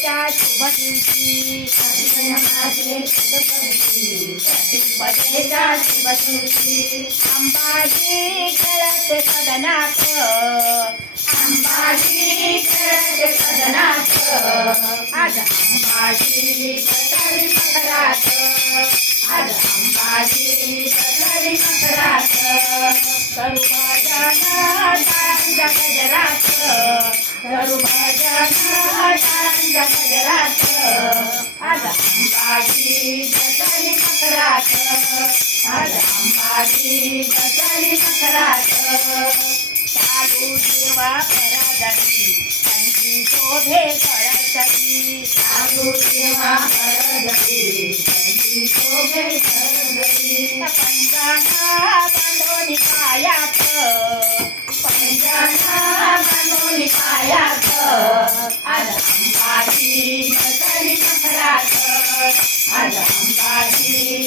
पक्षी शुभ दिवशी आश्विन मासे शुभ दिवशी अंबाजी खेळते सदनात अंबाजी खेळते सदनात आज अंबाजी बसली मकरात आज अंबाजी बसली मकरात सर्व भजन गजरात करू भजन गजरात आज अंबाजी बसली मकरात आज अंबाजी बसली मकरात चालू देवा परदरी त्यांची शोभे चालू देवा त्यांची शोभे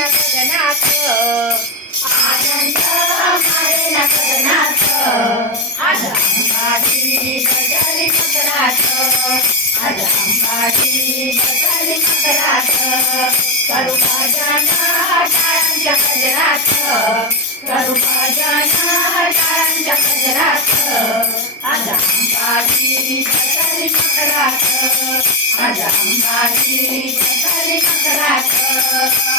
मारे गगनात आनंद मारे गगनात आज अंबाजी बसली मकरात आज अंबाजी बसली मकरात करू भजन टाळ्यांच्या गजरात करू भजन टाळ्यांच्या गजरात आज अंबाजी मकरात आज अंबाजी मकरात